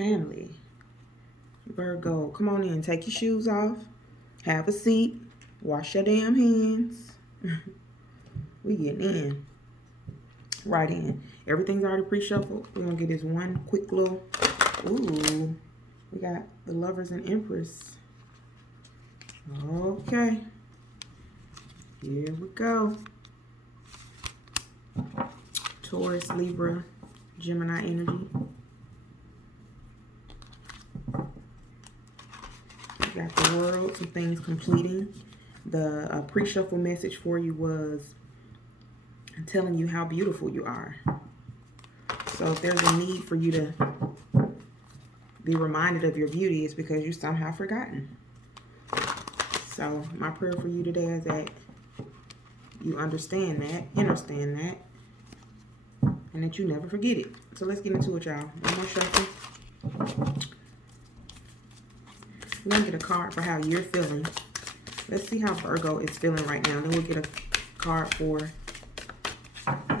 family. Virgo, come on in. Take your shoes off. Have a seat. Wash your damn hands. We getting in. Right in. Everything's already pre-shuffled. We're going to get this one quick little... Ooh. We got the Lovers and Empress. Okay. Here we go. Taurus, Libra, Gemini energy. We got the World, some things completing. The pre-shuffle message for you was telling you how beautiful you are. So if there's a need for you to be reminded of your beauty, it's because you somehow forgotten. So my prayer for you today is that you understand that, and that you never forget it. So let's get into it, y'all. One more shuffle. We're going to get a card for how you're feeling. Let's see how Virgo is feeling right now. Then we'll get a card for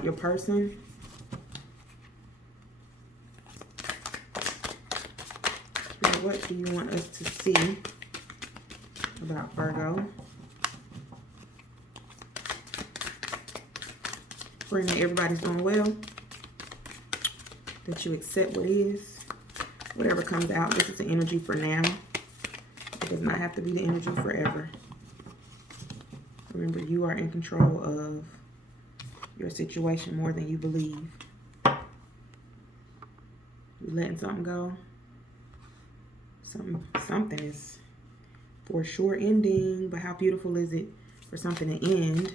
your person. What do you want us to see about Virgo? Praying that everybody's doing well. That you accept what is. Whatever comes out, this is the energy for now. It does not have to be the energy forever. Remember, you are in control of your situation more than you believe. You letting something go. Something is for sure ending, but how beautiful is it for something to end?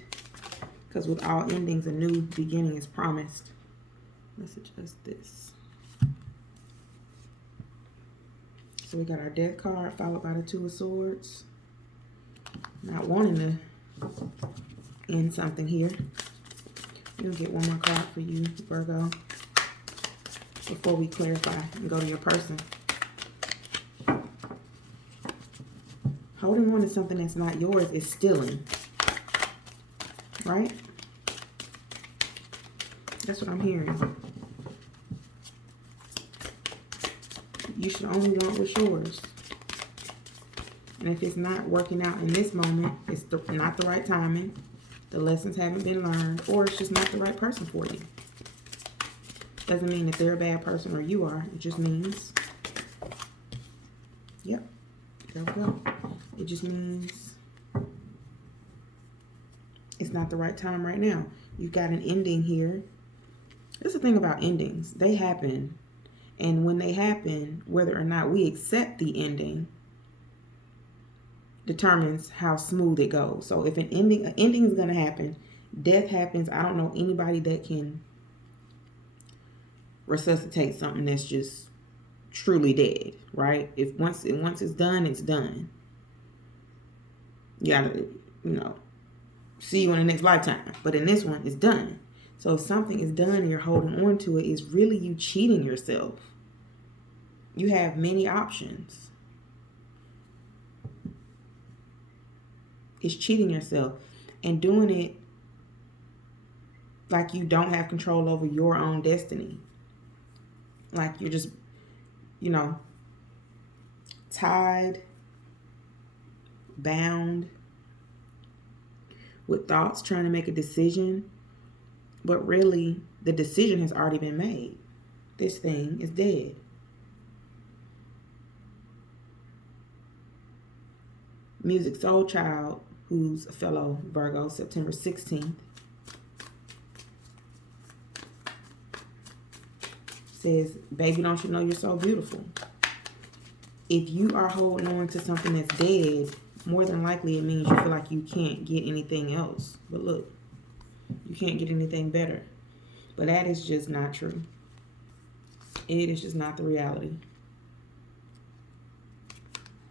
Because with all endings, a new beginning is promised. Let's adjust this. So we got our Death card followed by the Two of Swords. Not wanting to end something here. We'll get one more card for you, Virgo, before we clarify and go to your person. Holding on to something that's not yours is stealing, right? That's what I'm hearing. You should only want what's yours. And if it's not working out in this moment, it's not the right timing, the lessons haven't been learned, or it's just not the right person for you. Doesn't mean that they're a bad person or you are. It just means, yep, there we go. It just means it's not the right time right now. You've got an ending here. That's the thing about endings. They happen. And when they happen, whether or not we accept the ending determines how smooth it goes. So if an ending is going to happen, death happens. I don't know anybody that can resuscitate something that's just truly dead, right? If once it's done, it's done. You gotta, see you in the next lifetime. But in this one, it's done. So if something is done and you're holding on to it, it's really you cheating yourself. You have many options. It's cheating yourself and doing it like you don't have control over your own destiny. Like you're just, tied, bound with thoughts, trying to make a decision. But really, the decision has already been made. This thing is dead. Music Soul Child, who's a fellow Virgo, September 16th, says, baby, don't you know you're so beautiful? If you are holding on to something that's dead, more than likely it means you feel like you can't get anything else. But look, you can't get anything better. But that is just not true. It is just not the reality.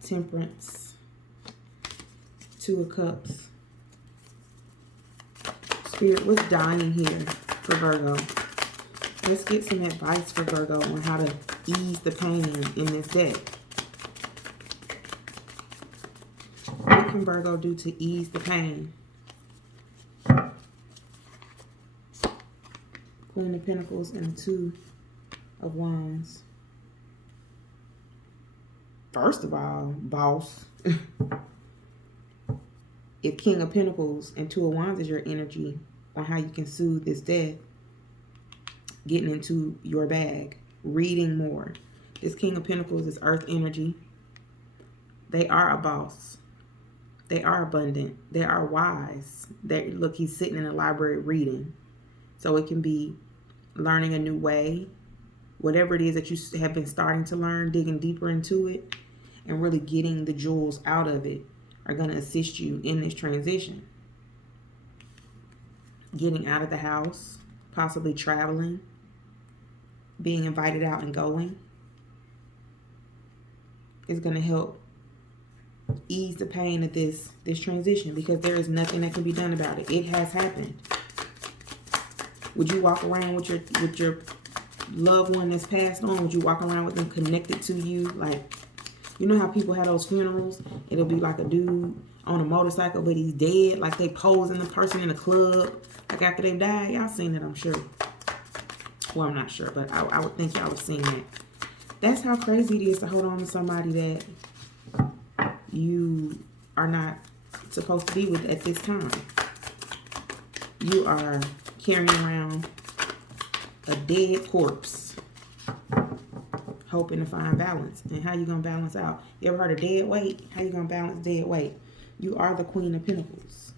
Temperance. Two of Cups. Spirit, what's dying here for Virgo? Let's get some advice for Virgo on how to ease the pain in this deck. What can Virgo do to ease the pain? Queen of Pentacles and Two of Wands. First of all, boss. If King of Pentacles and Two of Wands is your energy on how you can soothe this death, getting into your bag, reading more. This King of Pentacles is earth energy. They are a boss. They are abundant. They are wise. Look, he's sitting in a library reading. So it can be learning a new way. Whatever it is that you have been starting to learn, digging deeper into it, and really getting the jewels out of it are going to assist you in this transition. Getting out of the house, possibly traveling, being invited out and going is going to help ease the pain of this transition, because there is nothing that can be done about it. It has happened. Would you walk around with your loved one that's passed on? Would you walk around with them connected to you? Like, you know how people have those funerals? It'll be like a dude on a motorcycle, but he's dead. Like they posing the person in a club, like after they've died. Y'all seen it, I'm sure. Well, I'm not sure, but I would think y'all have seen that. That's how crazy it is to hold on to somebody that you are not supposed to be with at this time. You are carrying around a dead corpse, hoping to find balance. And how you gonna balance out? You ever heard of dead weight? How you gonna balance dead weight? You are the Queen of Pentacles.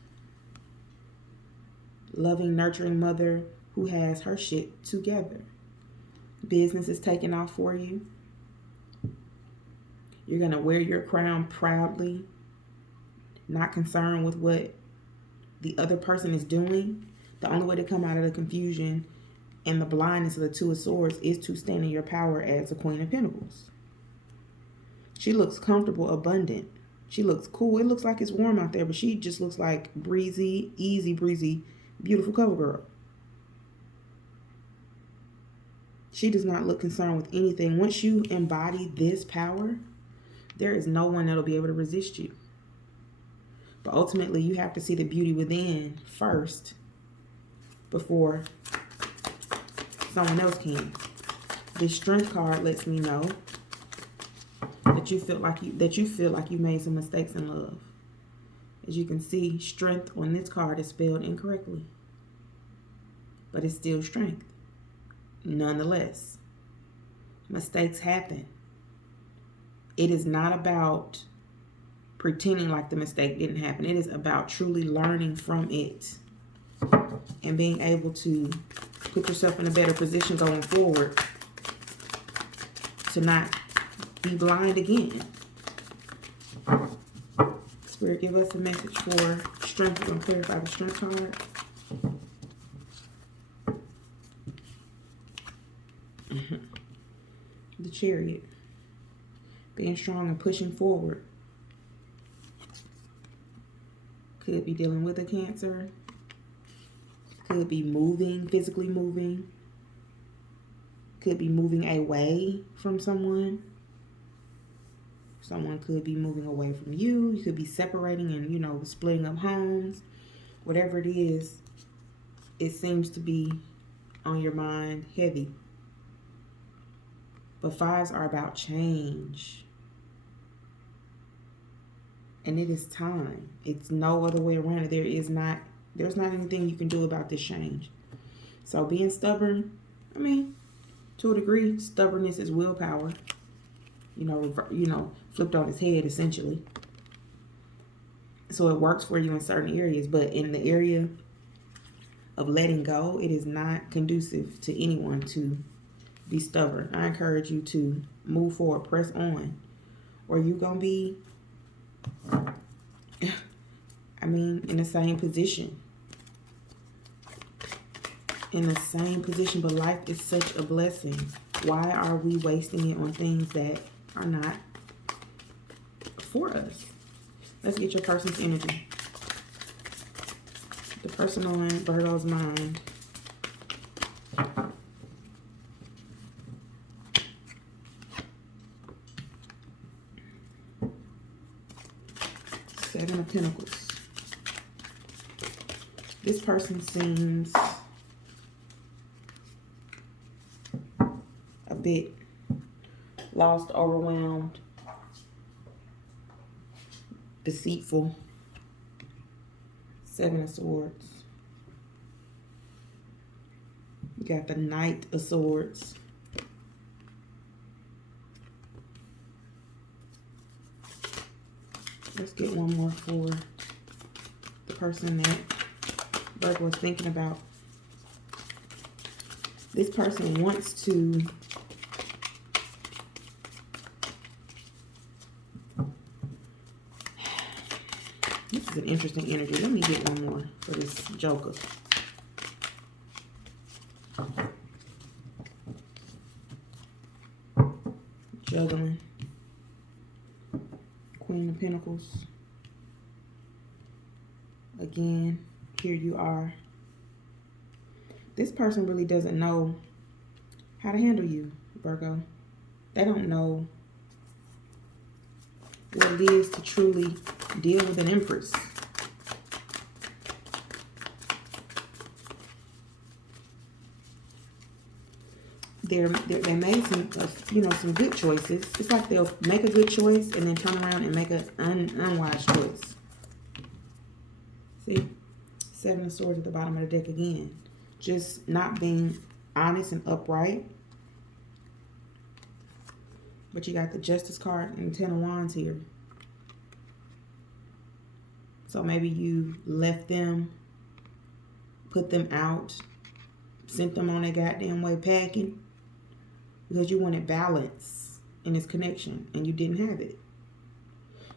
Loving, nurturing mother who has her shit together. Business is taking off for you. You're gonna wear your crown proudly, not concerned with what the other person is doing. The only way to come out of the confusion and the blindness of the Two of Swords is to stand in your power as the Queen of Pentacles. She looks comfortable, abundant. She looks cool. It looks like it's warm out there, but she just looks like breezy, easy breezy, beautiful cover girl. She does not look concerned with anything. Once you embody this power, there is no one that'll be able to resist you. But ultimately, you have to see the beauty within first before someone else can. This Strength card lets me know that you feel like you made some mistakes in love. As you can see, strength on this card is spelled incorrectly, but it's still strength. Nonetheless, mistakes happen. It is not about pretending like the mistake didn't happen. It is about truly learning from it and being able to put yourself in a better position going forward to not be blind again. Spirit, give us a message for strength. We're going to clarify the Strength card. The Chariot. Being strong and pushing forward. Could be dealing with a Cancer. Could be moving, physically moving. Could be moving away from someone. Someone could be moving away from you. You could be separating and, splitting up homes. Whatever it is, it seems to be on your mind heavy. But fives are about change. And it is time. It's no other way around it. There's not anything you can do about this change. So being stubborn, to a degree, stubbornness is willpower. Flipped on its head, essentially. So it works for you in certain areas, but in the area of letting go, it is not conducive to anyone to be stubborn. I encourage you to move forward, press on, or you're going to be, in the same position. In the same position, but life is such a blessing. Why are we wasting it on things that are not for us? Let's get your person's energy. The person on Virgo's mind. Seven of Pentacles. This person seems a bit lost, overwhelmed, deceitful. Seven of Swords. You got the Knight of Swords. Let's get one more for the person that Virgo was thinking about. This person wants to this is an interesting energy. Let me get one more for this Joker. Juggling. Queen of Pentacles. Again, here you are. This person really doesn't know how to handle you, Virgo. They don't know what it is to truly deal with an Empress. They made some, some good choices. It's like they'll make a good choice and then turn around and make an unwise choice. See? Seven of Swords at the bottom of the deck again. Just not being honest and upright. But you got the Justice card and 10 of Wands here. So maybe you left them, put them out, sent them on their goddamn way packing because you wanted balance in this connection and you didn't have it.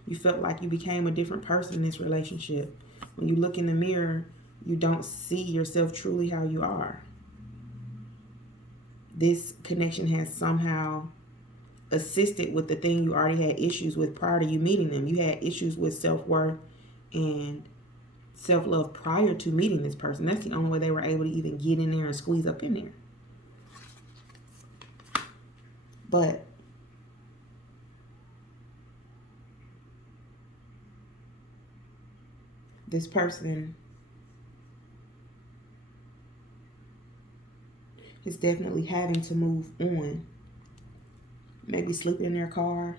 You felt like you became a different person in this relationship. When you look in the mirror, you don't see yourself truly how you are. This connection has somehow assisted with the thing you already had issues with prior to you meeting them. You had issues with self-worth and self-love prior to meeting this person. That's the only way they were able to even get in there and squeeze up in there. But this person is definitely having to move on. Maybe sleep in their car.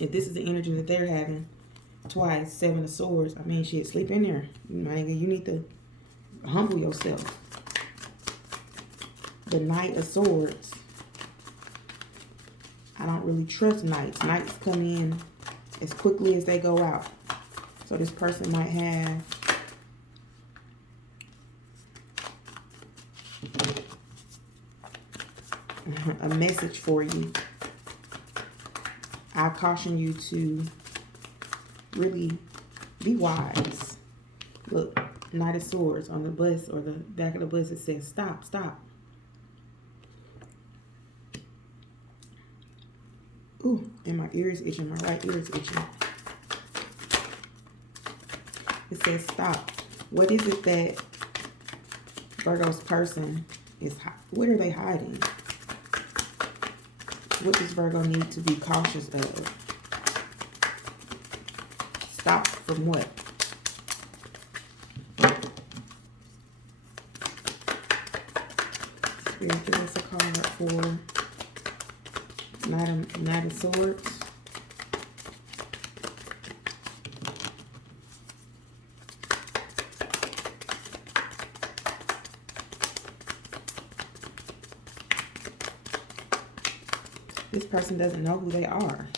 If this is the energy that they're having, twice, Seven of Swords. I mean, shit, sleep in there. You need to humble yourself. The Knight of Swords. I don't really trust knights. Knights come in as quickly as they go out. So this person might have a message for you. I caution you to really be wise. Look, Knight of Swords on the bus or the back of the bus, it says stop, stop. Ooh, and my ear is itching. My right ear is itching. It says stop. What is it that Virgo's person is, what are they hiding? What does Virgo need to be cautious of? Stop from what? Spirit, give us a card for Knight of Swords. This person doesn't know who they are.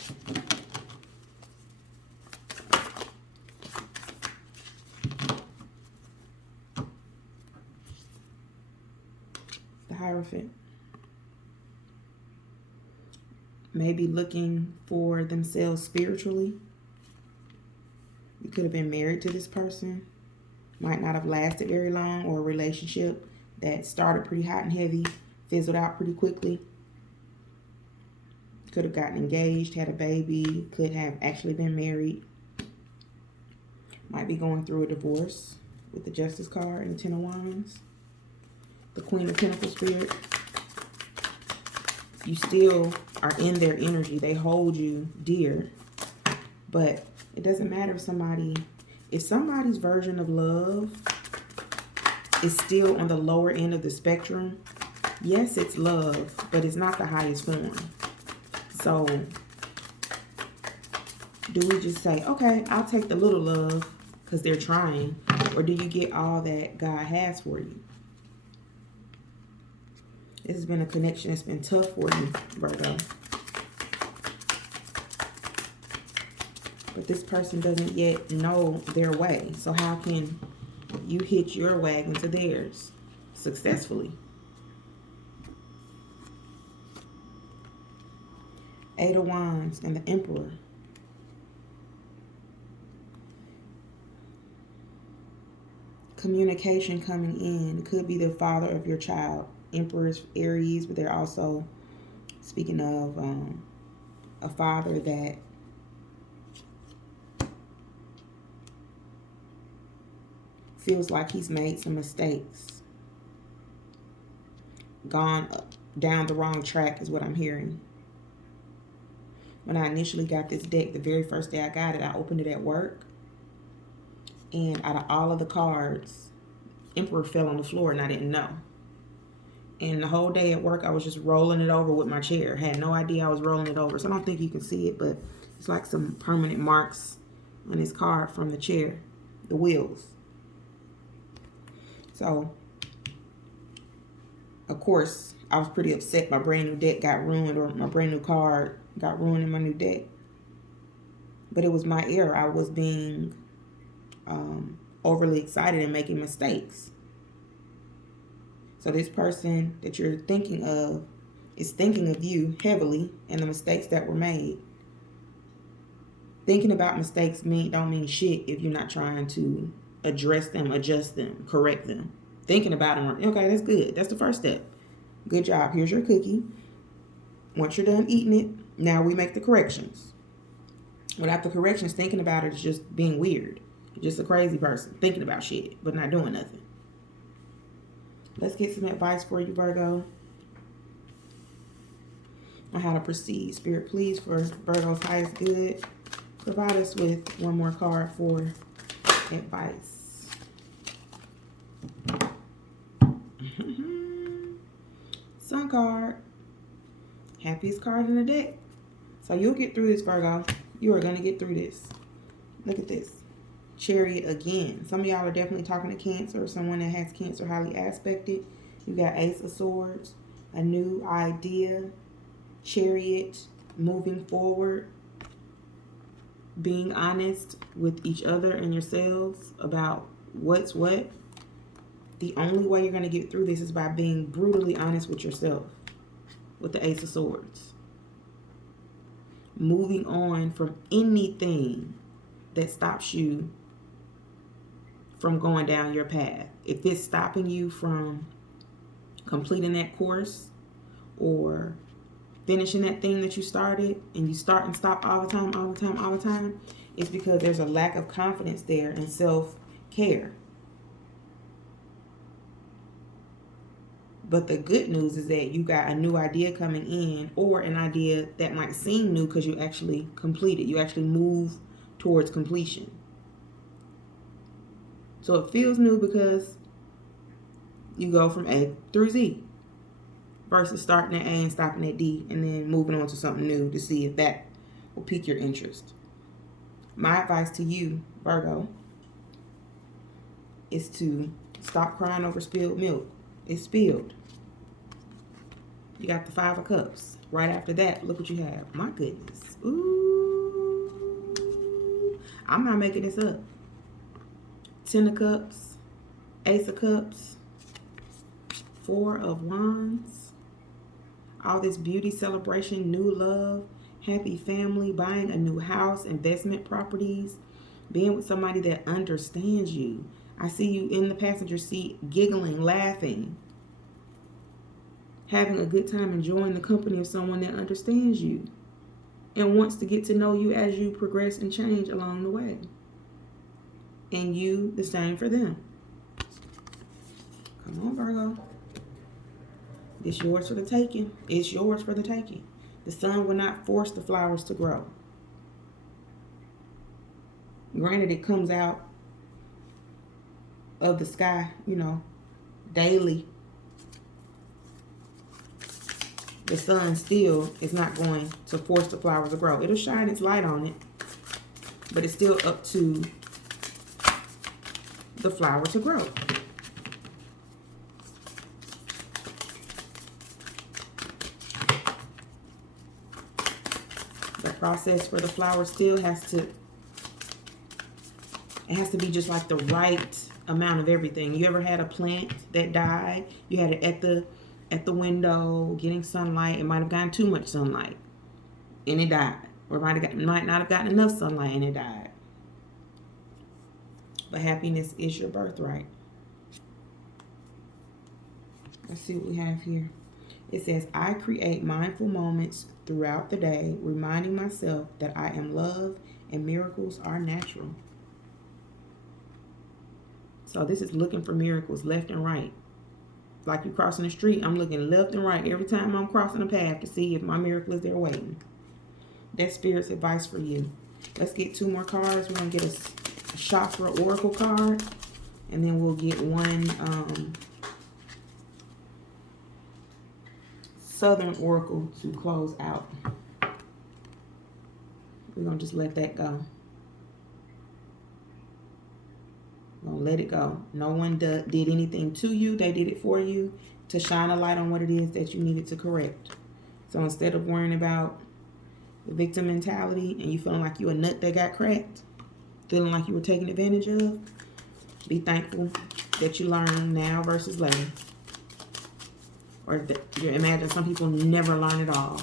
The Hierophant. Maybe looking for themselves spiritually. You could have been married to this person. Might not have lasted very long, or a relationship that started pretty hot and heavy, fizzled out pretty quickly. Could have gotten engaged, had a baby, could have actually been married. Might be going through a divorce with the Justice card and 10 of Wands. The Queen of Pentacles spirit. You still are in their energy. They hold you dear. But it doesn't matter if somebody's version of love is still on the lower end of the spectrum. Yes, it's love, but it's not the highest form. So Do we just say, okay, I'll take the little love because they're trying? Or do you get all that God has for you? This has been a connection that's been tough for you, Virgo. But this person doesn't yet know their way. So how can you hitch your wagon to theirs successfully? Eight of Wands and the Emperor. Communication coming in. Could be the father of your child. Emperor's Aries, but they're also speaking of a father that feels like he's made some mistakes. Gone down the wrong track is what I'm hearing. When I initially got this deck, the very first day I got it, I opened it at work. And out of all of the cards, Emperor fell on the floor and I didn't know. And the whole day at work, I was just rolling it over with my chair. Had no idea I was rolling it over. So I don't think you can see it, but it's like some permanent marks on this card from the chair, the wheels. So, of course, I was pretty upset. My brand new deck got ruined, or my brand new card got ruined in my new deck. But it was my error. I was being overly excited and making mistakes. So this person that you're thinking of is thinking of you heavily and the mistakes that were made. Thinking about mistakes don't mean shit if you're not trying to address them, adjust them, correct them. Thinking about them, okay, that's good. That's the first step. Good job. Here's your cookie. Once you're done eating it, now we make the corrections. Without the corrections, thinking about it is just being weird. You're just a crazy person thinking about shit, but not doing nothing. Let's get some advice for you, Virgo, on how to proceed. Spirit, please, for Virgo's highest good, provide us with one more card for advice. Sun card. Happiest card in the deck. So you'll get through this, Virgo. You are going to get through this. Look at this. Chariot again. Some of y'all are definitely talking to Cancer, someone that has Cancer highly aspected. You got Ace of Swords, a new idea, Chariot, moving forward, being honest with each other and yourselves about what's what. The only way you're going to get through this is by being brutally honest with yourself, with the Ace of Swords. Moving on from anything that stops you from going down your path. If it's stopping you from completing that course or finishing that thing that you started, and you start and stop all the time, it's because there's a lack of confidence there and self-care. But the good news is that you got a new idea coming in, or an idea that might seem new because you actually complete it. You actually move towards completion. So it feels new because you go from A through Z versus starting at A and stopping at D and then moving on to something new to see if that will pique your interest. My advice to you, Virgo, is to stop crying over spilled milk. It's spilled. You got the 5 of Cups. Right after that, look what you have. My goodness. Ooh. I'm not making this up. 10 of Cups, Ace of Cups, 4 of Wands. All this beauty, celebration, new love, happy family, buying a new house, investment properties, being with somebody that understands you. I see you in the passenger seat, giggling, laughing, having a good time, enjoying the company of someone that understands you and wants to get to know you as you progress and change along the way. And you, the same for them. Come on, Virgo. It's yours for the taking. It's yours for the taking. The sun will not force the flowers to grow. Granted, it comes out of the sky, daily. The sun still is not going to force the flowers to grow. It'll shine its light on it, But it's still up to the flower to grow. The process for the flower still has to be just like the right amount of everything. You ever had a plant that died? You had it at the window getting sunlight. It might have gotten too much sunlight and it died. Or might not have gotten enough sunlight and it died. But happiness is your birthright. Let's see what we have here. It says, I create mindful moments throughout the day, reminding myself that I am loved and miracles are natural. So this is looking for miracles left and right. Like you crossing the street, I'm looking left and right every time I'm crossing the path to see if my miracle is there waiting. That's Spirit's advice for you. Let's get 2 more cards. We're going to get a chakra oracle card. And then we'll get one southern oracle to close out. We're going to just let that go. We're going to let it go. No one did anything to you. They did it for you to shine a light on what it is that you needed to correct. So instead of worrying about the victim mentality and you feeling like you a nut that got cracked, feeling like you were taken advantage of, be thankful that you learn now versus later. Or you imagine some people never learn at all.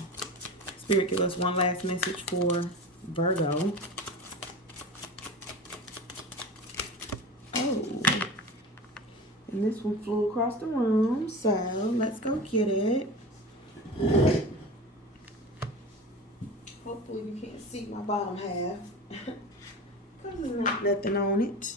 Spirit, give us one last message for Virgo. Oh, and this one flew across the room, so let's go get it. Hopefully you can't see my bottom half. Because there's nothing on it.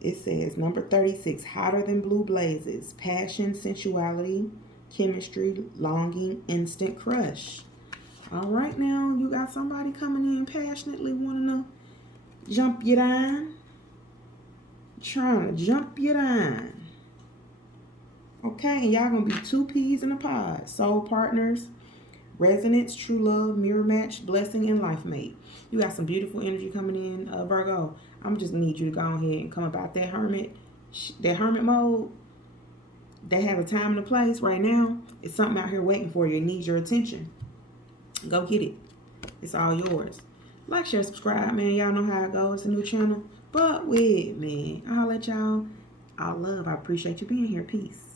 It says, number 36, hotter than blue blazes, passion, sensuality, chemistry, longing, instant crush. All right, now you got somebody coming in passionately wanting to jump you down. Trying to jump you down. Okay, and y'all gonna be 2 peas in a pod. Soul partners, resonance, true love, mirror match, blessing, and life mate. You got some beautiful energy coming in, Virgo. I'm just need you to go ahead and come about that hermit mode. They have a time and a place right now. It's something out here waiting for you. It needs your attention. Go get it. It's all yours. Like, share, subscribe, man. Y'all know how it goes. It's a new channel. But with me, I'll let y'all. I appreciate you being here. Peace.